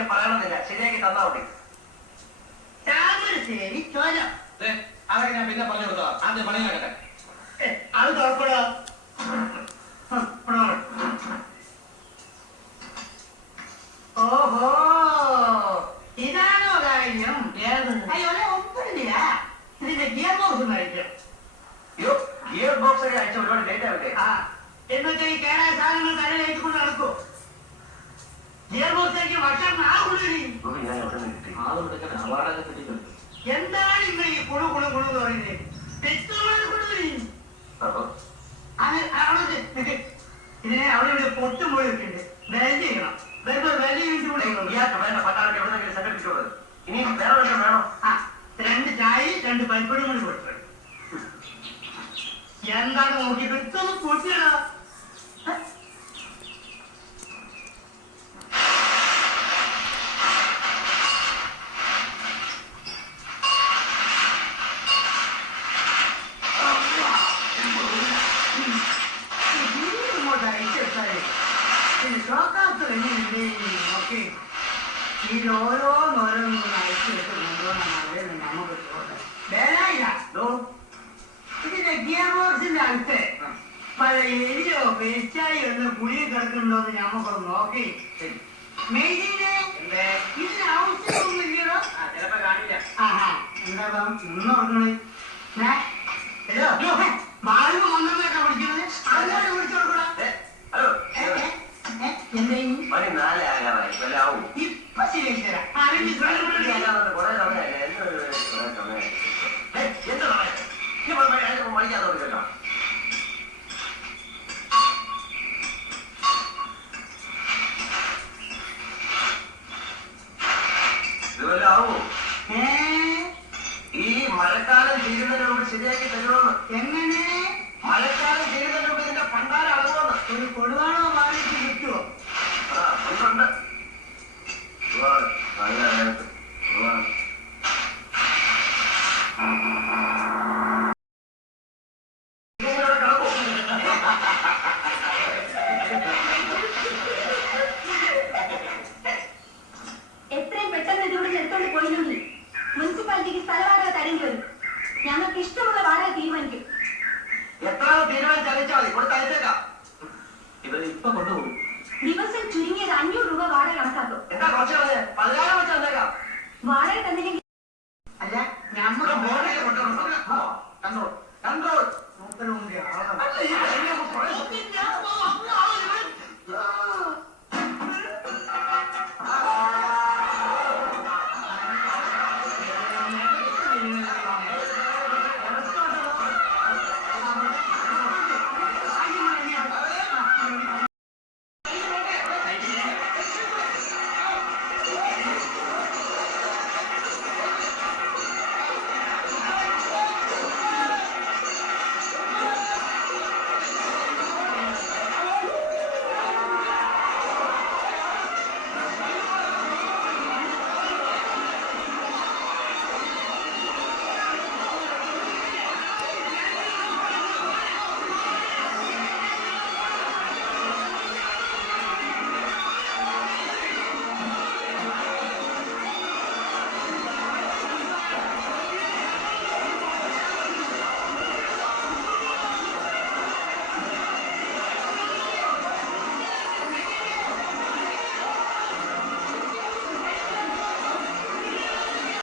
ഇങ്ങനെ പറയണമെന്നില്ല, ശരിയാക്കി തന്നാ മതി. താമരശ്ശേരി ചോരം അതൊക്കെ ഞാൻ പിന്നെ പറഞ്ഞു കൊടുത്തോ, ആദ്യം പണി നടക്കട്ടെ. അത് തുറക്കടോ. ഓഹോ, ഇതാണോ കാര്യം? അയ്യോ ഒന്നുമില്ല, ഇതിന്റെ ഗിയർ ബോക്സ് കഴിക്കും. അയ്യോ, ഗിയർ ബോക്സ് ഒക്കെ അയച്ച ഒരുപാട് ലേറ്റ് ആവില്ലേ? എന്നിട്ട് ഈ കേടായ സാധനങ്ങൾ തലയിലേക്കൊണ്ട് നടക്കൂ. ഗിയർ ബോക്സിലേക്ക് വർഷം എന്താണ് ഇന്ന് ഈ കുളു കുളു കുളു എന്ന് പറയുന്നത്? ഇതിനെ അവിടെ ഇവിടെ പൊട്ടും പോയി വെക്കുന്നുണ്ട്. ബെൽറ്റ് ചെയ്യണം. വരുമ്പോ ബെൽറ്റ് ചെയ്തിട്ട് സംഘടിപ്പിച്ചോളൂ. ഇനി വേറെ വല്ലതും വേണോ? 2 ചായ 2 പരിപ്പടും കൂടി കൊടുത്തു. എന്താണ് നോക്കി ഇതൊന്ന് പൊട്ടിയടാ. ഇതിലോരോന്നോരോന്നും അയച്ചെടുത്ത് കൊണ്ടുപോകണം. നമുക്ക് വേലായില്ല. ഇതിന്റെ ഗിയർ ബോക്സിന്റെ അടുത്ത് പഴയ എലിയോ പെരിച്ചായി ഒന്ന് കുളിയിൽ കിടക്കുന്നുണ്ടോന്ന് ഞമ്മക്കൊന്ന് നോക്കി. മെയിനെ ഇതിന് ആവശ്യമൊന്നുമില്ലല്ലോ. ചിലപ്പോ കാണില്ല. എന്താ നിന്നോർക്കണേ? ബാലു മന്ത്രമൊക്കെ വിളിക്കുന്നത് അങ്ങോട്ട് വിളിച്ചു കൊടുക്കണം. ഇപ്പൊ ശരിയായി ഈ മഴക്കാലം തീരുന്നതിന് മുമ്പ് ശരിയാക്കി തരുമെന്ന്. എങ്ങനെ? മഴക്കാലം തീരുന്നതിന് മുമ്പ് ഇതിന്റെ പണ്ടാരം അളവുമെന്ന്. ഒരു കൊടുവാണോ